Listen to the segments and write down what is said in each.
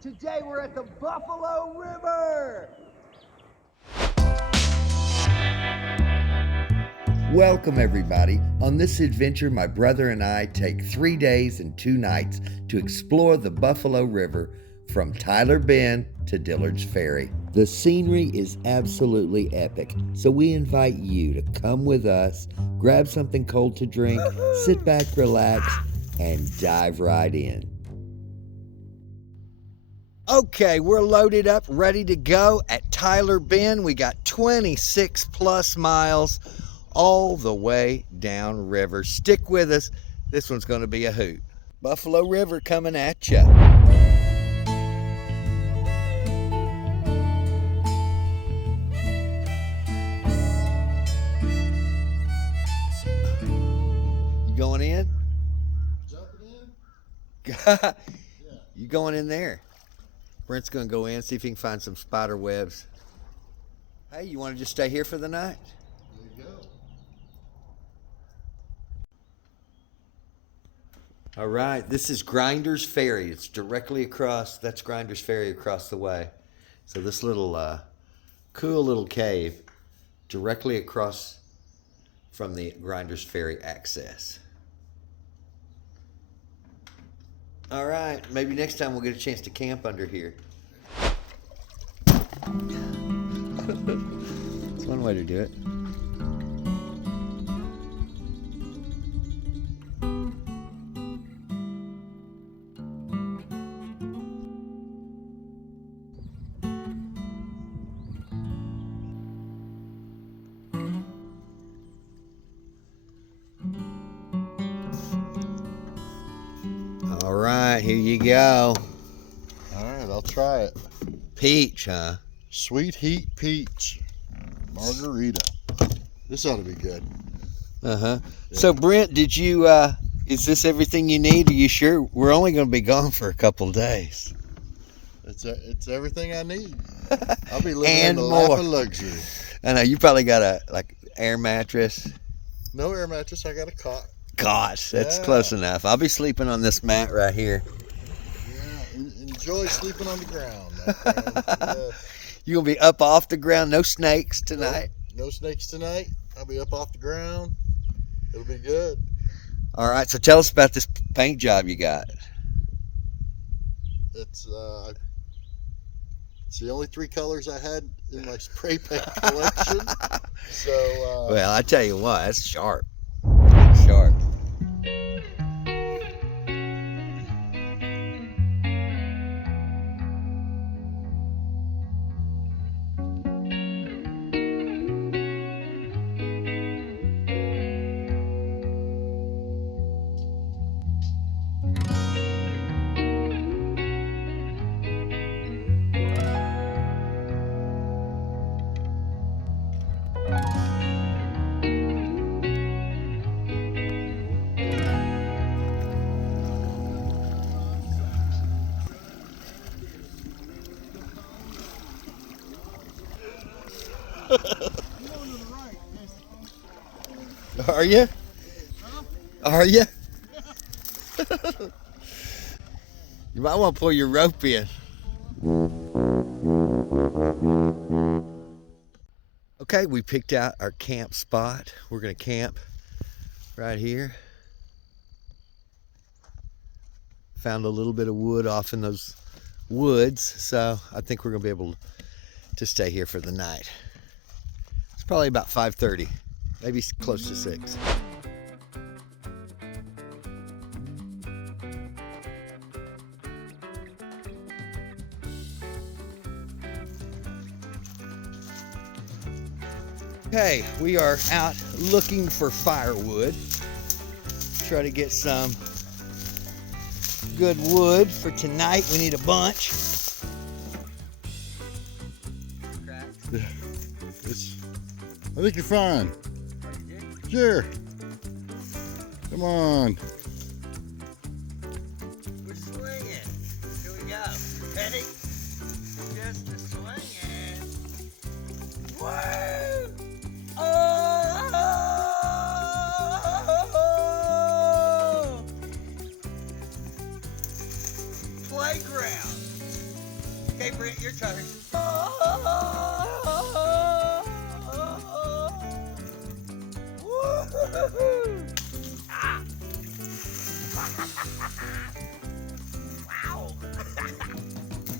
Today we're at the Buffalo River. Welcome everybody. On this adventure, my brother and I take 3 days and 2 nights to explore the Buffalo River from Tyler Bend to Dillards Ferry. The scenery is absolutely epic, so we invite you to come with us, grab something cold to drink, sit back, relax, and dive right in. Okay, we're loaded up, ready to go at Tyler Bend. We got 26 plus miles all the way down river. Stick with us. This one's going to be a hoot. Buffalo River coming at ya. You going in? Jumping in? Yeah. You going in there? Brent's going to go in, see if he can find some spider webs. Hey, you want to just stay here for the night? There you go. All right, this is Grinders Ferry. It's directly across, that's Grinders Ferry across the way. So this little cool little cave directly across from the Grinders Ferry access. All right, maybe next time we'll get a chance to camp under here. That's one way to do it. All right, here you go. All right, I'll try it. Peach, huh? Sweet heat peach margarita. This ought to be good. Uh-huh. Yeah. So Brent, did you is this everything you need? Are you sure? We're only going to be gone for a couple days. It's everything I need. I'll be living And in the more. lap of luxury. I know you probably got a air mattress. No air mattress. I got a cot. Gosh, that's Yeah. close enough. I'll be sleeping on this mat right here. Yeah, enjoy sleeping on the ground, my friend. Yeah. You gonna be up off the ground? No snakes tonight. No snakes tonight. I'll be up off the ground. It'll be good. All right. So tell us about this paint job you got. It's the only 3 colors I had in my spray paint collection. So Well, I tell you what, that's sharp. That's sharp. Are you? Are you? You might want to pull your rope in. Okay, we picked out our camp spot. We're gonna camp right here. Found a little bit of wood off in those woods, so I think we're gonna be able to stay here for the night. It's probably about 5:30, maybe close to 6. Okay, we are out looking for firewood. Try to get some good wood for tonight. We need a bunch. I think you're fine. Sure. Come on. We're swinging. Here we go. Ready? Just a swinging. Woo! Oh! Playground. Okay, Brent, your turn. Wow.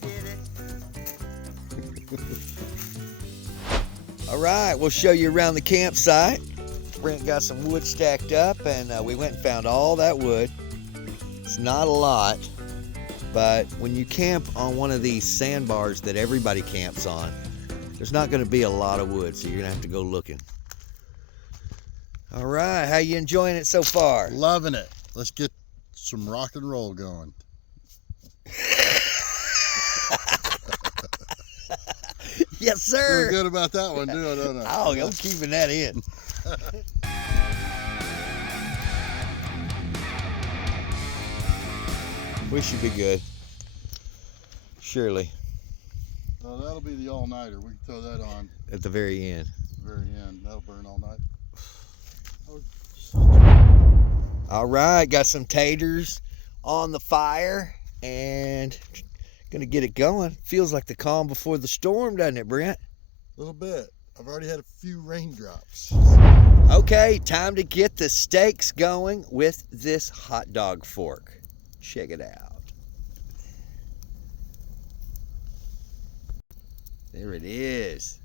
Did it. All right, we'll show you around the campsite. Brent got some wood stacked up, and we went and found all that wood. It's not a lot, but when you camp on one of these sandbars that everybody camps on, there's not going to be a lot of wood, so you're going to have to go looking. All right, how you enjoying it so far? Loving it. Let's get some rock and roll going. Yes, sir. Feel good about that one, do I? Don't I? Oh, I'm keeping that in. We should be good. Surely. Well, that'll be the all-nighter. We can throw that on at the very end. at the very end. That'll burn all night. All right, got some taters on the fire and gonna get it going. Feels like the calm before the storm, doesn't it, Brent? A little bit. I've already had a few raindrops. Okay, time to get the steaks going with this hot dog fork. Check it out. There it is.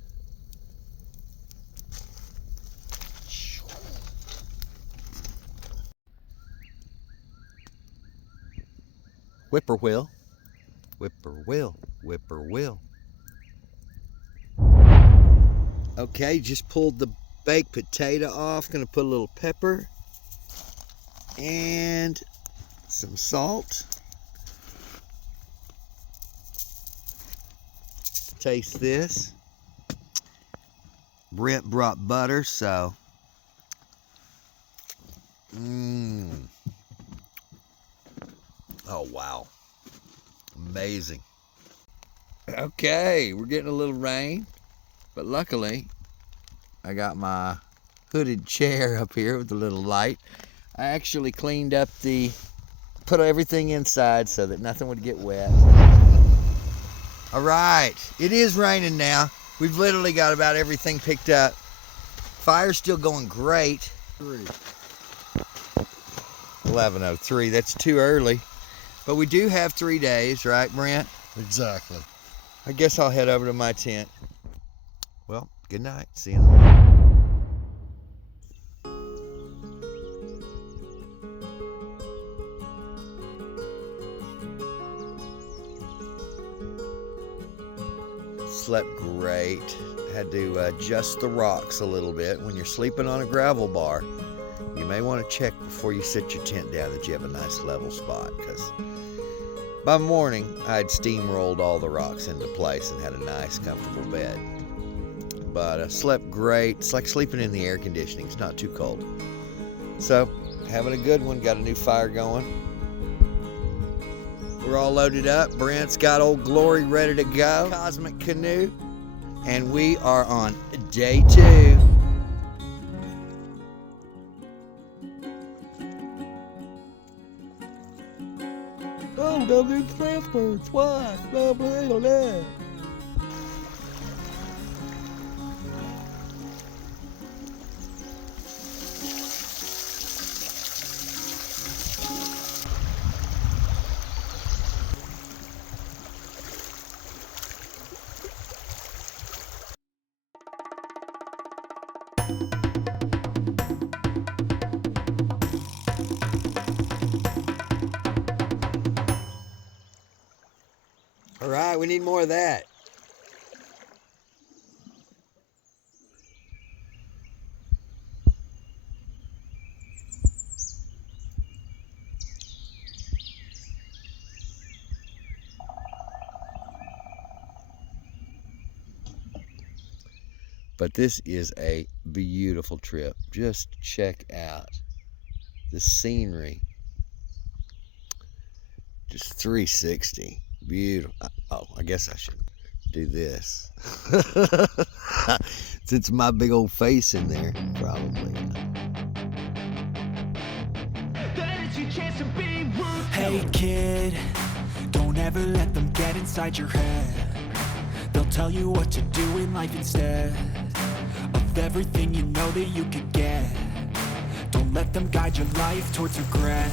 Whippoorwill, whippoorwill, whippoorwill. Okay, just pulled the baked potato off. Gonna put a little pepper and some salt. Taste this. Brent brought butter, so oh wow, amazing. Okay, we're getting a little rain, but luckily I got my hooded chair up here with a little light. I actually cleaned up put everything inside so that nothing would get wet. All right, it is raining now. We've literally got about everything picked up. Fire's still going great. 11:03, that's too early. But we do have 3 days, right, Brent? Exactly. I guess I'll head over to my tent. Well, good night. See you in the morning. Slept great. Had to adjust the rocks a little bit. When you're sleeping on a gravel bar, you may want to check before you set your tent down that you have a nice level spot, because by morning I had steamrolled all the rocks into place and had a nice comfortable bed. But slept great. It's like sleeping in the air conditioning. It's not too cold. So having a good one. Got a new fire going. We're all loaded up. Brent's got Old Glory ready to go. Cosmic Canoe. And we are on day 2. Oh, don't do transports. Why? Blah, blah, blah, blah. All right, we need more of that. But this is a beautiful trip. Just check out the scenery. Just 360. Beautiful. Oh, I guess I should do this. Since my big old face in there, probably. Hey kid, don't ever let them get inside your head. They'll tell you what to do in life instead of everything you know that you could get. Don't let them guide your life towards regret.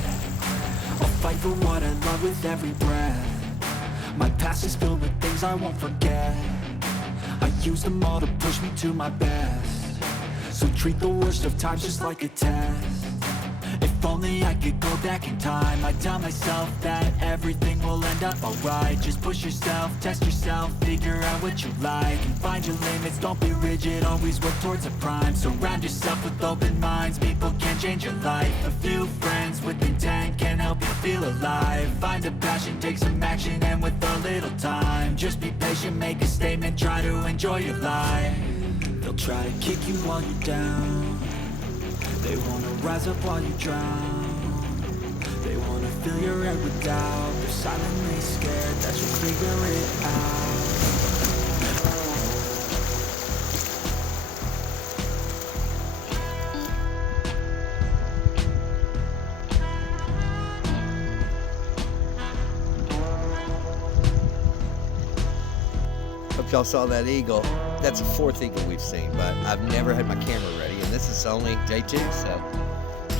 I'll fight for what I love with every breath. My past is filled with things I won't forget. I use them all to push me to my best. So treat the worst of times just like a test. If only I could go back in time, I'd tell myself that everything will end up alright. Just push yourself, test yourself, figure out what you like, and find your limits, don't be rigid, always work towards a prime. Surround yourself with open minds, people can change your life. A few friends with intent can help you feel alive. Find a passion, take some action, and with a little time, just be patient, make a statement, try to enjoy your life. They'll try to kick you while you're down. They wanna rise up while you drown. They wanna fill your head with doubt. They're silently scared that you'll figure it out. Hope y'all saw that eagle. That's the fourth eagle we've seen, but I've never had my camera ready, and this is only day 2, so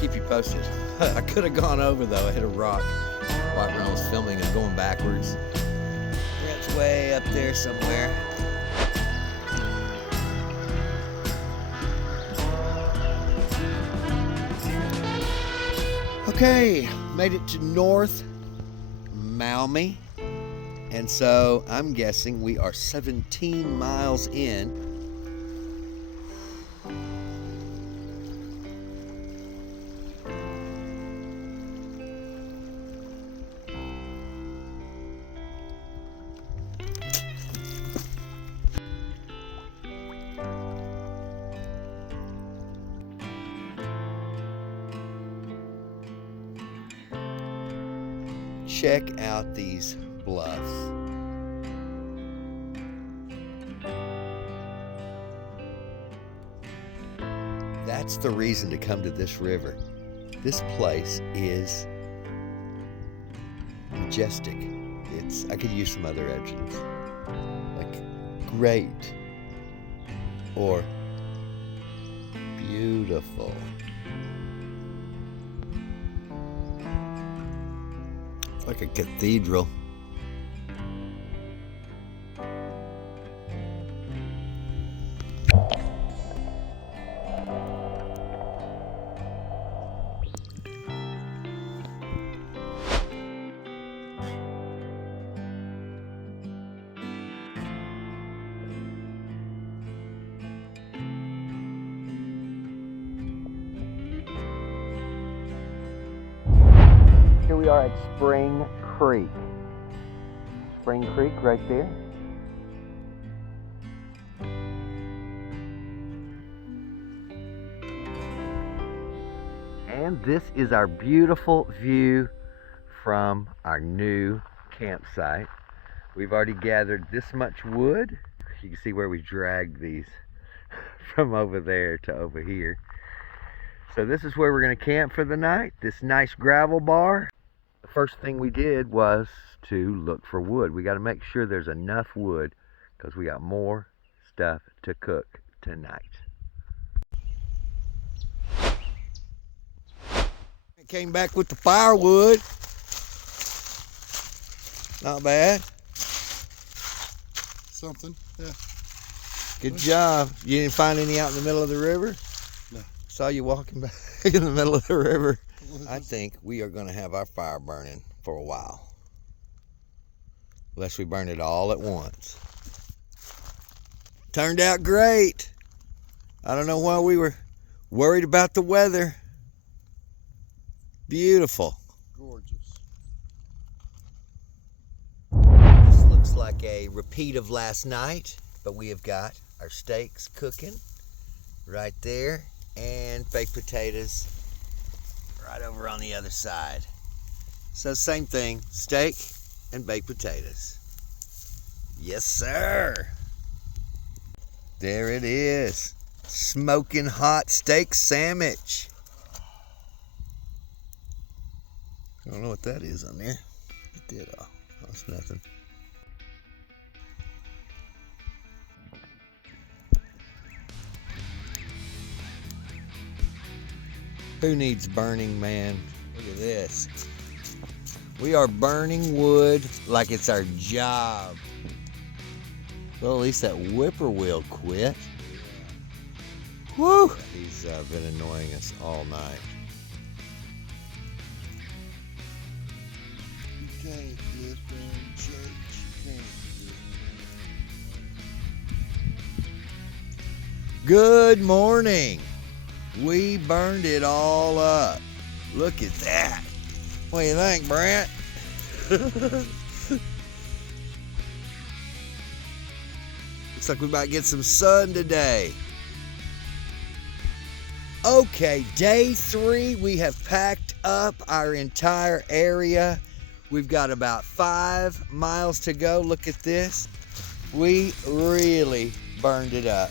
keep you posted. I could have gone over though. I hit a rock right when I was filming and going backwards. Brent's way up there somewhere. Okay, made it to North Maumee. And so I'm guessing we are 17 miles in. Check out these bluffs. That's the reason to come to this river. This place is majestic. I could use some other adjectives, like great or beautiful. It's like a cathedral. Here we are at Spring Creek. Spring Creek right there. And this is our beautiful view from our new campsite. We've already gathered this much wood. You can see where we dragged these from over there to over here. So this is where we're going to camp for the night, this nice gravel bar. The first thing we did was to look for wood. We got to make sure there's enough wood because we got more stuff to cook tonight. Came back with the firewood. Not bad. Something, yeah. Good job. You didn't find any out in the middle of the river? No. Saw you walking back in the middle of the river. I think we are going to have our fire burning for a while. Unless we burn it all at once. Turned out great. I don't know why we were worried about the weather. Beautiful. Gorgeous. This looks like a repeat of last night, but we have got our steaks cooking right there and baked potatoes right over on the other side. So same thing, steak and baked potatoes. Yes, sir. There it is. Smoking hot steak sandwich. I don't know what that is on there. That's nothing. Who needs burning, man? Look at this. We are burning wood like it's our job. Well, at least that whippoorwill quit. Woo! He's been annoying us all night. You can't get them church. You can't get Good morning. We burned it all up. Look at that. What do you think, Brent? Looks like we might get some sun today. Okay, day 3. We have packed up our entire area. We've got about 5 miles to go. Look at this. We really burned it up.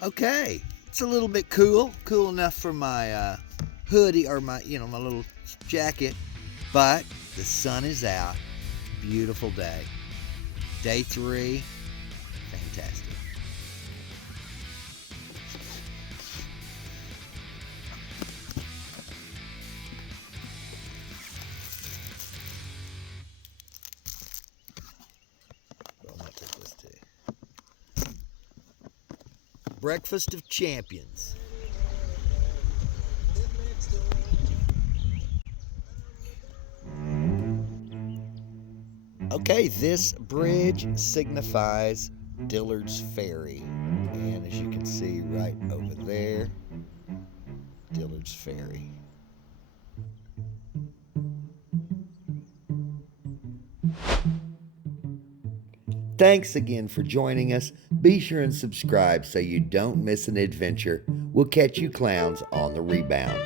Okay, it's a little bit cool enough for my hoodie or my little jacket, but the sun is out. Beautiful day. Day 3, fantastic. Breakfast of Champions. Okay, this bridge signifies Dillards Ferry. And as you can see right over there, Dillards Ferry. Thanks again for joining us. Be sure and subscribe so you don't miss an adventure. We'll catch you clowns on the rebound.